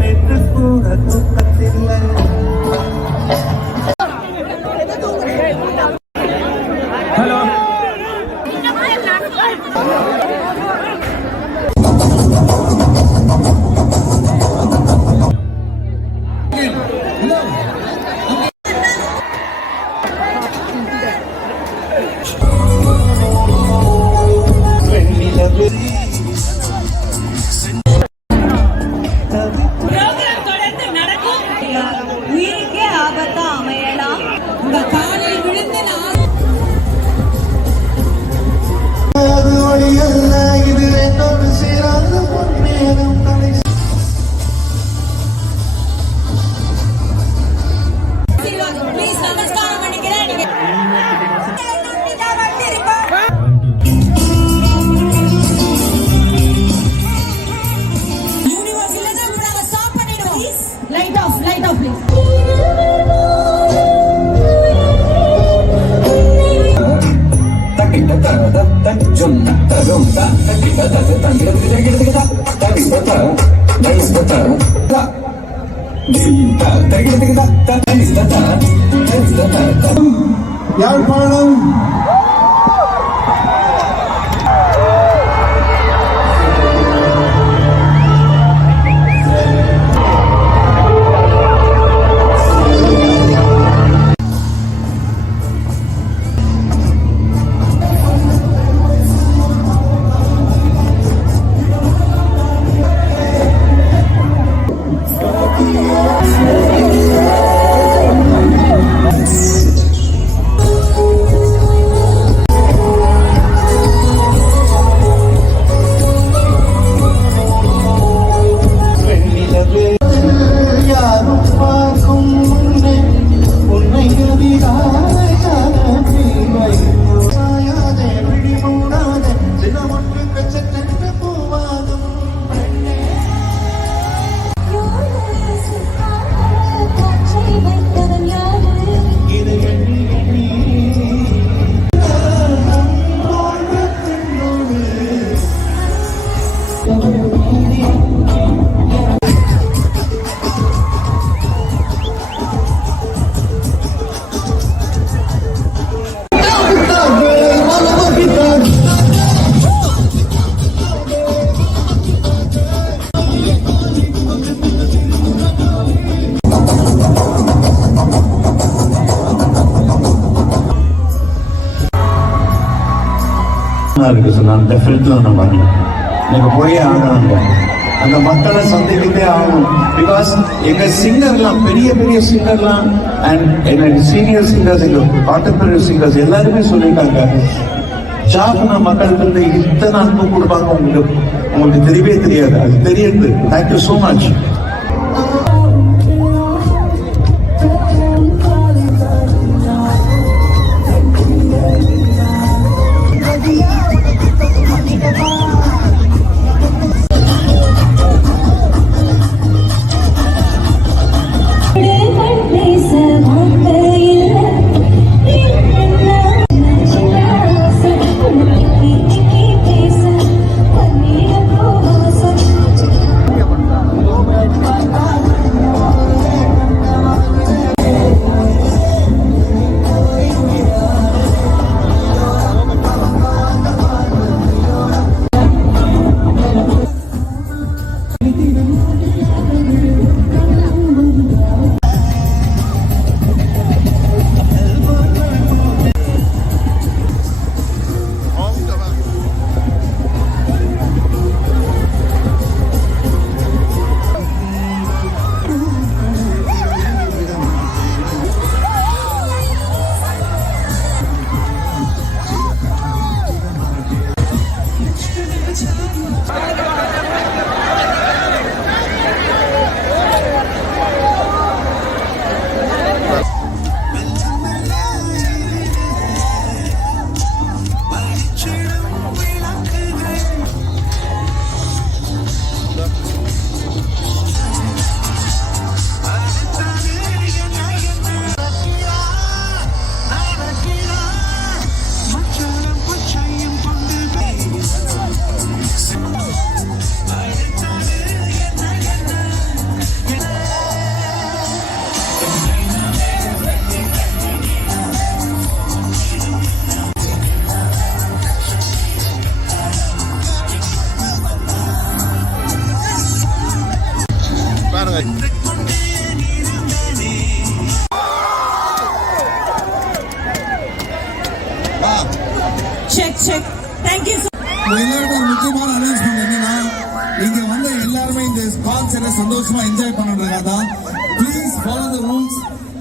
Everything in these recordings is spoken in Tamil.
நேற்று கூட தூக்கத்தில்லை. ஹலோ உயிருக்கே ஆபத்தா அமையலாம். உங்க காலில் விழுந்து அது வழியல்ல, இது என்னோடு சேராத பொன்னேரம் தலை. ப்ளீஸ் நமஸ்காரம் பண்ணிக்கிறேன். Light off, please. யாழ்ப்பாணம் இருக்கு சொன்னாங்க. டெஃபினெட்லி நான் பண்ணேன். எனக்கு போயே ஆகணுங்க. அந்த மக்களை சந்திக்கிட்டே ஆகணும். பிகாஸ் எங்க சிங்கர்லாம் பெரிய பெரிய சிங்கர்லாம் அண்ட் எங்க சீனியர் சிங்கர்ஸ், எங்க கான்டெம்பரரி சிங்கர்ஸ் எல்லாருமே சொல்லியிருக்காங்க, ஜாஃப்னா மக்களுக்கு வந்து இத்தனை அன்பு கொடுப்பாங்க, உங்களுக்கு தெரியவே தெரியாது. அது தெரியுது. Thank you so much. Check check thank you எல்லாருக்கும் ஒரு முக்கியமான அனௌன்ஸ்மெண்ட் என்னன்னா இங்க வந்து எல்லாருமே இந்த கான்சர்ட்டை சந்தோஷமா என்ஜாய் பண்ணுறதுக்காக தான் ப்ளீஸ் ஃபாலோ த ரூல்ஸ்.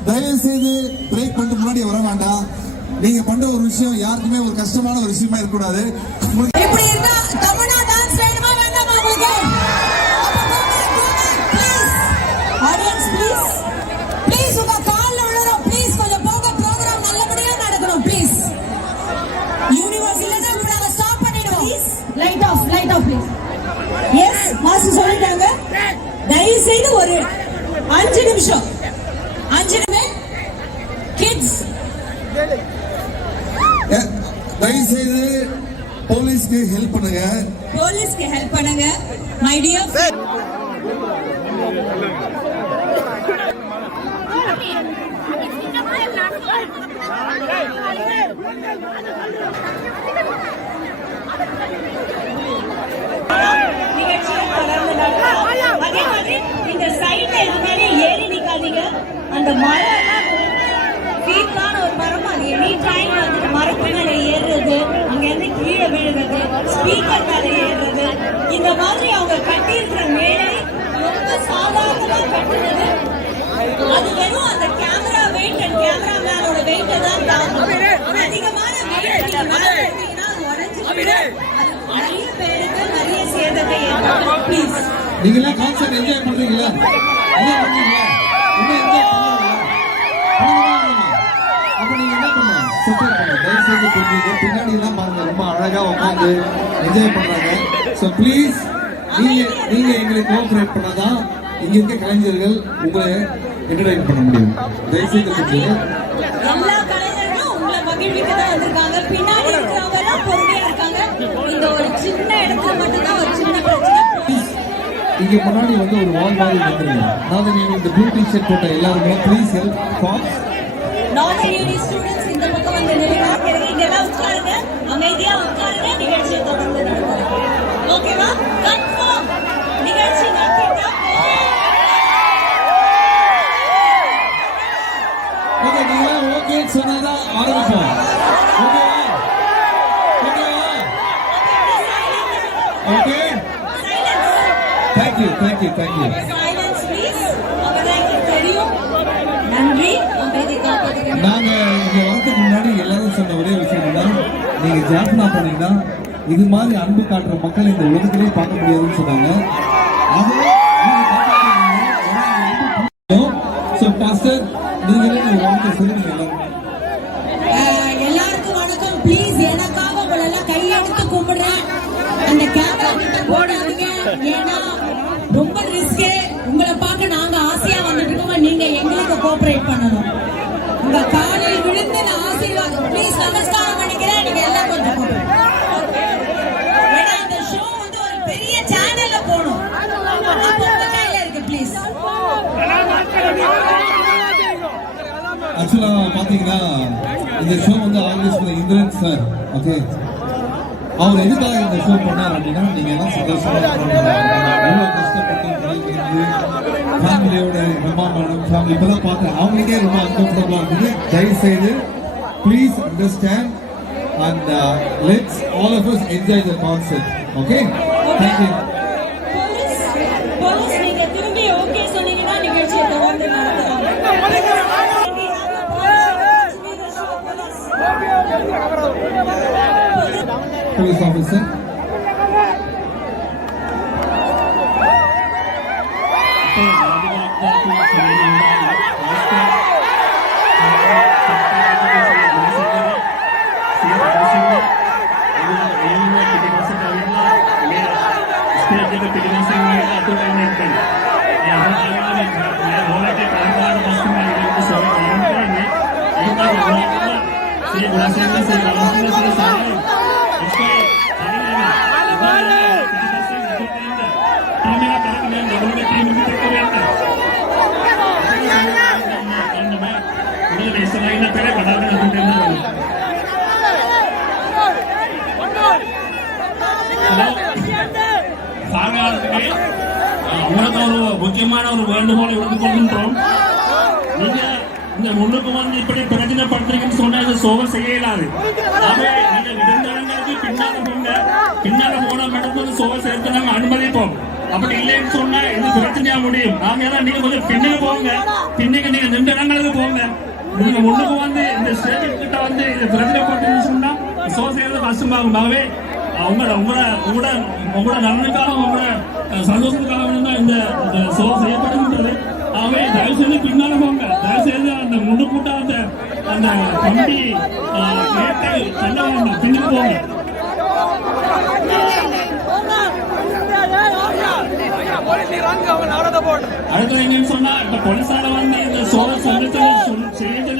தயவு செய்து பிரேக் பண்ணிட்டு முன்னாடி வர வேண்டாம். நீங்க பண்ற ஒரு விஷயம் யாருக்குமே ஒரு கஷ்டமான ஒரு விஷயமா இருக்கக்கூடாது. எப்படி இருந்தா தமிழ்நாடு டான்ஸ் வேணுமா வேண்டாமா உங்களுக்கு ப்ளீஸ் ஆடியன்ஸ் ப்ளீஸ் ப்ளீஸ் உங்க கால்ல விழுறோம் ப்ளீஸ் கொஞ்சம் போங்க ப்ரோகிராம் நல்லபடியா நடக்கணும் ப்ளீஸ் யூனிவர்ஸ் இல்லனா நாங்க ஸ்டாப் பண்ணிடுவோம் please light off please yes master சொல்லிட்டாங்க தயவு செய்து ஒரு 5 நிமிஷம் கிட்ஸ் தயவு செய்து போலீஸ்க்கு ஹெல்ப் பண்ணுங்க மை டியர் அதே மாதிரி இந்த சைட்ல இது மாதிரி ஏறி நிக்காதீங்க. அந்த மரம் வீட்டான ஒரு மரம் அது எனி டைம் வந்து மரத்து மேல ஏறுறது, அங்க இருந்து கீழே விழுறது, ஸ்பீக்கர் மேல ஏறுறது, இந்த மாதிரி அவங்க கட்டி இருக்கிற மேடை ரொம்ப சாதாரணமா கட்டுறது. அது வெறும் அந்த கேமரா வெயிட் அண்ட் கேமரா மேனோட வெயிட்டை தான் தாங்கும். அதிகமான வெயிட் நீங்க மேல எடுத்தீங்கன்னா அது உடைஞ்சு நிறைய பேருக்கு நிறைய சேதத்தை ஏற்படுத்தும். ப்ளீஸ் நீங்க எல்லாம் கான்சர்ட் என்ஜாய் பண்றீங்களா? என்ஜாய் பண்றீங்களா? இன்னும் என்ஜாய் பண்ணுவீங்களா? அப்ப நீங்க என்ன பண்ணணும்? சப்போர்ட் பண்ணுங்க. தயவு செய்து புரிஞ்சுங்க. பின்னாடி எல்லாம் பாருங்க ரொம்ப அழகா உட்காந்து என்ஜாய் பண்றாங்க. சோ ப்ளீஸ் நீங்க எங்களுக்கு கோஆபரேட் பண்ணாதான் இங்க இருக்க கலைஞர்கள் உங்களை என்டர்டெயின் பண்ண முடியும். தயவு செய்து புரிஞ்சுங்க. எல்லா கலைஞர்களும் உங்களை மகிழ்விக்க தான் வந்திருக்காங்க. பின்னாடி இருக்கிறவங்க எல்லாம் பொறுமையா இருக்காங்க. இந்த ஒரு சின்ன இடத்துல மட்டும்தான் ஒரு சின்ன பிரச்சனை. இங்க முன்னாடி வந்து ஒரு வால் மாதிரி வந்துருங்க. நான் நீங்க இந்த ப்ளூ டி-ஷர்ட் போட்ட எல்லாருமே ப்ளீஸ் ஹெல்ப் பாப்ஸ். நார்மல் யூனி ஸ்டூடண்ட்ஸ் இந்த பக்கம் வந்து நில்லுங்க. இங்க எல்லாம் உட்காருங்க, அமைதியா உட்காருங்க. நிகழ்ச்சியை தொடர்ந்து நடத்துறோம். ஓகேவா? கன்ஃபார்ம் நிகழ்ச்சி நடத்திட்டா ஓகே. நீங்க ஓகே சொன்னாதான் ஆரம்பிப்போம். ஓகேவா? ஓகேவா? ஓகே. தேங்க்யூ. Silence please. அப்பதான் எங்களுக்கு தெரியும். நன்றி. அமைதி காப்பதுக்கு நாங்க இங்க வரதுக்கு முன்னாடி எல்லாரும் சொன்ன ஒரே விஷயம் என்னன்னா, நீங்க ஜாப்னா பண்ணீங்கன்னா இது மாதிரி அன்பு காட்டுற மக்கள் இந்த உலகத்திலேயே பார்க்க முடியாதுன்னு சொன்னாங்க. அது நீங்க பார்க்க சோ பாஸ்டர் நீங்களே ஒரு வார்த்தை சொல்லுங்க எல்லாரும். எல்லாருக்கும் வணக்கம். ப்ளீஸ் எனக்காக உங்களை எல்லாம் கையெடுத்து கும்பிடுறேன். அந்த கேமரா கிட்ட போடாதீங்க. ஏன்னா ரொம்ப ரிஸ்க். உங்களை பார்க்க நாங்க ஆசையா வந்துட்டு இருக்கோம். நீங்க எங்களுக்கு கோஆபரேட் பண்ணணும். உங்க காலில் விழுந்து நான் ஆசீர்வாதம் ப்ளீஸ் நமஸ்காரம் பண்ணிக்கிறேன். நீங்க எல்லாம் கொஞ்சம் ஏன்னா இந்த ஷோ வந்து ஒரு பெரிய சேனல்ல போகணும். அப்போ உங்க கையில இருக்கு. ப்ளீஸ் ஆக்சுவலா பாத்தீங்கன்னா இந்த ஷோ வந்து ஆர்கனைஸ் பண்ண இந்திரன் சார். ஓகே, அவர் எதுக்காக இந்த ஷோ பண்ணார் அப்படின்னா நீங்க எல்லாம் சந்தோஷமா எவ்வளவு கஷ்டப்பட்டு ஃபேமிலியோட அம்மா மேடம் ஃபேமிலி இப்பெல்லாம் பார்க்க அவங்களுக்கே ரொம்ப அன்கம்ஃபர்டபுளா இருக்குது. தயவு செய்து please understand and let's all of us enjoy the concert. Okay, thank you. Police நீங்க திரும்பி ஓகே சொன்னீங்கன்னா நிகழ்ச்சியை தொடர்ந்து நடத்துறோம். Police officer. உங்களுக்கு ஒரு முக்கியமான ஒரு வேண்டுகோளை விடுத்துக் கொள்கின்றோம். நீங்க இந்த முன்னுக்கு வந்து இப்படி பிரச்சனைப்படுத்துறீங்கன்னு சொன்னா இது சோக செய்ய இயலாது. ஆகவே நீங்க விருந்தினங்களுக்கு பின்னால போங்க. பின்னால போன இடத்துல சோக சேர்த்து நாங்க அனுமதிப்போம். அப்படி இல்லைன்னு சொன்னா இது பிரச்சனையா முடியும். ஆகையால நீங்க கொஞ்சம் பின்னுக்கு போங்க. பின்னுக்கு நீங்க நின்ற இடங்களுக்கு போங்க. நீங்க முன்னுக்கு வந்து இந்த ஸ்டேஜ் கிட்ட வந்து இது பிரச்சனைப்படுத்துன்னு சொன்னா சோக செய்யறது கஷ்டமாகும். ஆகவே உங்களோட நலனுக்காக உங்களோட சந்தோஷத்துக்காக தான் இந்த சோக செய்யப்படுகின்றது. ஆகவே தயவு செய்து பின்னால போங்க. தயவு செய்து அந்த முன்னு கூட்டம் அந்த கமிட்டி கேட்டை செல்ல வேண்டாம். பின்னுக்கு போங்க. அடுத்து என்னன்னு சொன்னா இப்ப போலீஸார வந்து இந்த சோழ செய்ய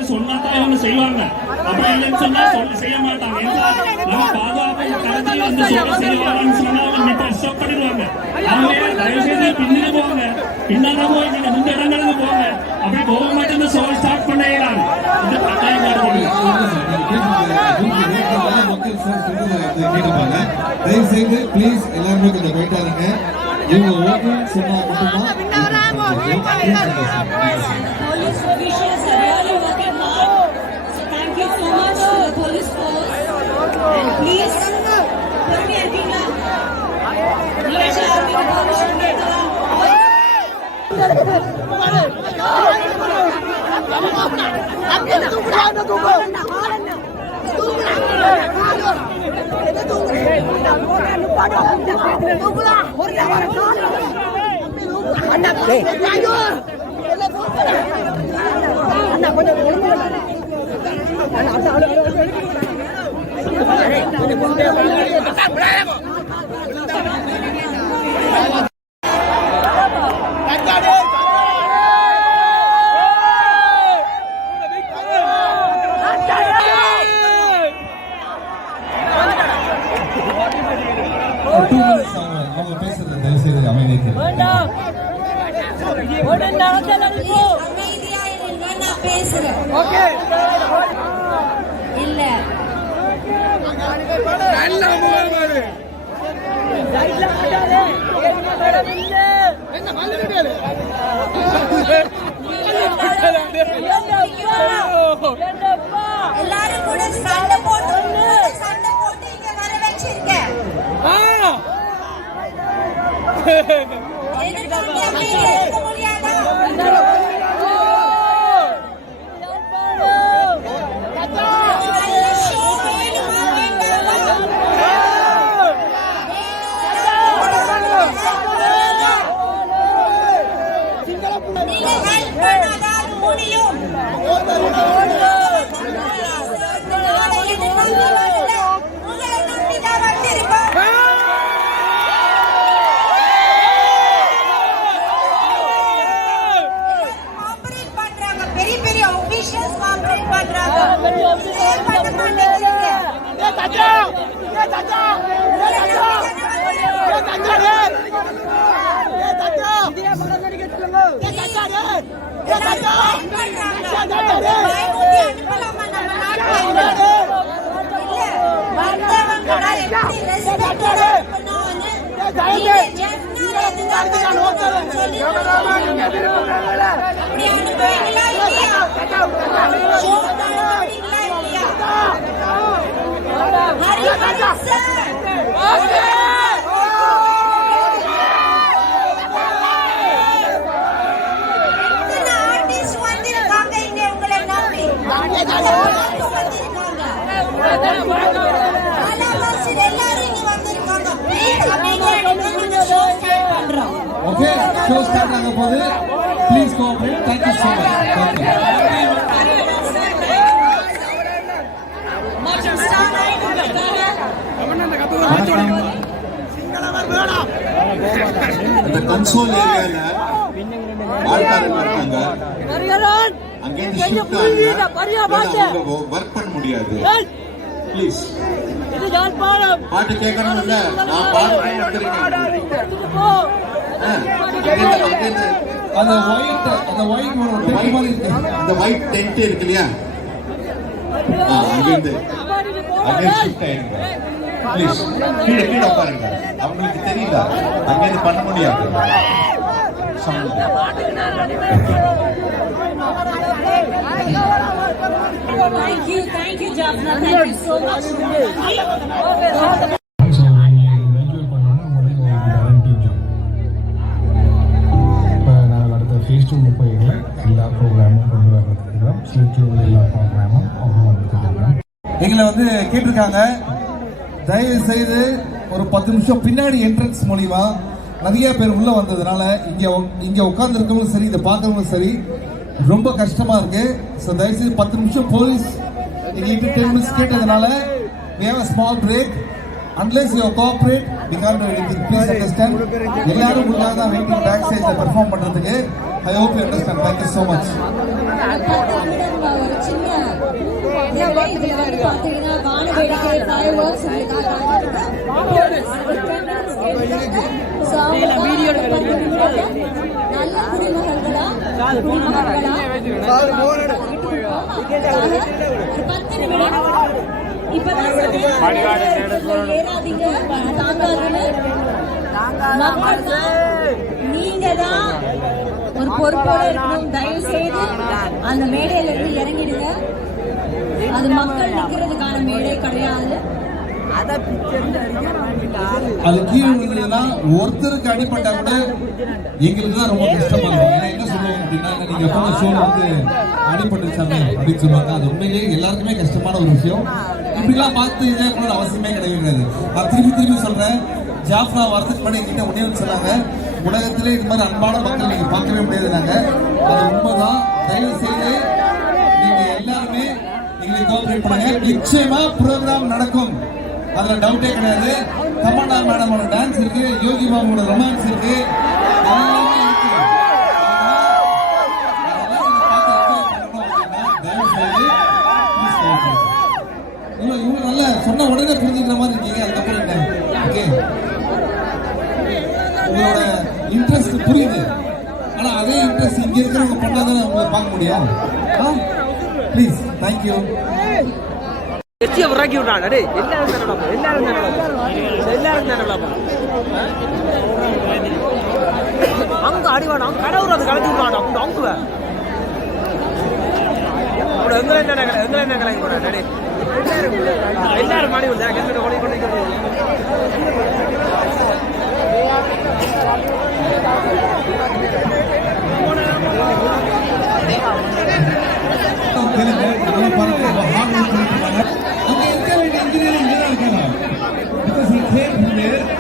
சொன்னாதான் இவங்க செய்வாங்க. அப்படி இல்லைன்னு சொன்னா செய்ய மாட்டாங்க. நம்ம பாதுகாப்பு கருத்தில் இந்த சோழ செய்வாங்கன்னு சொன்னா அவங்க கஷ்டப்படிடுவாங்க. ஆகவே தயவு செய்து பின்னாடி போங்க. பின்னால போய் நீங்க இந்த இடங்களுக்கு போங்க. அப்படி போக மாட்டேன் இந்த சோழ ஸ்டார்ட் பண்ண இயலாது. இந்த கட்டாயம் கேட்டுப்பாங்க. தயவு செய்து பிளீஸ் எல்லாருமே கொஞ்சம் போயிட்டா இருங்க. இவங்க ஓகே சொன்னா மட்டும்தான். Police officials are really working hard. So thank you so much to the police force. And please, பொறுமையா இருக்கீங்களா? நிகழ்ச்சி ஆரம்பிக்க permission கேட்கலாம். அவங்க பேசுறது தயவு செய்து அமைதிக்கு அமைதியா இருங்க, நான் பேசுறேன். இல்ல எல்லாரும் கூட சண்டை போட்டு இங்க வர வச்சிருக்கேன். எதிர்பார்த்து அமைதியா இருக்க முடியாதா? ஓகே ஷோ ஸ்டார்ட் ஆக போகுது. Please cooperate. Thank you so much. அந்த கன்சோல் ஏரியால ஆள்காரங்க இருக்காங்க. அங்கே ஒர்க் பண்ண முடியாது. ப்ளீஸ் பாட்டு கேட்கணும் இல்ல, நான் பாடுறேன். அந்த ஒயிட் டென்ட் இருக்கு இல்லையா, அங்கிருந்து ப்ளீஸ் கீழே உட்காருங்க. அவங்களுக்கு தெரியல, அங்கிருந்து பண்ண முடியாது. sound. Thank you, Jaffna. Thank you so much. So நீங்கள் கிராஜுவேட் பண்ணோன்னா உங்களுக்கு ஒரு கேரண்டி ஜாப். இப்போ நாங்கள் அடுத்த ஃபேஸ் 2 போயிடல எல்லா ப்ரோக்ராமும் கொண்டு வர்றதுக்கு சிடியூவில் எல்லா ப்ரோக்ராமும் கொண்டு வர்றதுக்கு எங்களை வந்து கேட்டிருக்காங்க, தயவு செய்து ஒரு 10 நிமிஷம் பின்னாடி என்ட்ரன்ஸ் மூலியமா நிறைய பேர் உள்ள வந்ததுனால இங்க உட்கார்ந்து இருக்கவங்களும் சரி, இதை பார்க்கறவங்களும் சரி ரொம்ப கஷ்டமா இருக்கு. ஸோ தயவு செய்து 10 நிமிஷம் போலீஸ் எங்களுக்கு 10 மினிட்ஸ் கேட்டதுனால we have a small break. Unless you cooperate, we can't do anything. Please understand. எல்லாரும் உங்களுக்காக தான் வெயிட்டிங் பேக் ஸ்டேஜ்ல பெர்ஃபார்ம் பண்றதுக்கு. I hope you understand. Thank you so much. ஒரு சின்ன இதுல வந்து பாத்தீங்கன்னா வான வேடிக்கை fireworks நல்ல குடிமகள்களா ஒரு 10 நிமிடம் இப்பதான் ஏறாதீங்க, தாங்காதுன்னு மக்கள் தான், நீங்க தான் ஒரு பொறுப்போட இருக்கணும். தயவு செய்து அந்த மேடையில இருந்து இறங்கிடுங்க. அது மக்கள் நிற்கிறதுக்கான மேடை கிடையாது. அது கீழே விழுந்ததுன்னா ஒருத்தருக்கு அடிப்பட்டா கூட எங்களுக்கு தான் ரொம்ப கஷ்டமா இருக்கும். ஏன்னா என்ன சொல்லுவாங்க அப்படின்னா, நீங்க போன ஷோல வந்து அடிப்பட்டுச்சாங்க அப்படின்னு சொல்லுவாங்க. அது உண்மையிலேயே எல்லாருக்குமே கஷ்டமான ஒரு விஷயம். இப்படிலாம் பார்த்து இதே கூட அவசியமே கிடையாது. நான் திருப்பி சொல்றேன், ஜாஃப்னா வரதுக்கு முன்னாடி என்கிட்ட ஒண்ணே சொன்னாங்க, உலகத்திலே இது மாதிரி அன்பான மக்கள் நீங்க பார்க்கவே முடியாதுனாங்க. அது உண்மைதான். தயவு செய்து நீங்க எல்லாருமே எங்களுக்கு கோஆபரேட் பண்ணுங்க. நிச்சயமா ப்ரோக்ராம் நடக்கும், அதுல டவுட்டே கிடையாது. தமன்னா மேடமோட டான்ஸ் இருக்கு, யோகி பாபுவோட ரொமான்ஸ் இருக்கு, எல்லாமே இருக்கு. இவங்க நல்ல சொன்ன உடனே புரிஞ்சுக்கிற மாதிரி இருக்கீங்க. அதுக்கப்புறம் என்ன, ஓகே, உங்களோட இன்ட்ரெஸ்ட் புரியுது. ஆனா அதே இன்ட்ரெஸ்ட் இங்க இருக்கிறவங்க பண்ணாதான் உங்களை பார்க்க முடியும். Please, thank you. எச்சியை உருவாக்கி விட்டான். டே எல்லாரும் அங்க அடிவான், அவங்க கடவுள் அது கலத்தி விட்டான். அவங்க எங்களை என்ன கலக்கி போறான். டே எல்லாரும் மாடி விடுறேன். என்னோட கொலை பண்ணிக்கிறது இன்ஜினியரிங்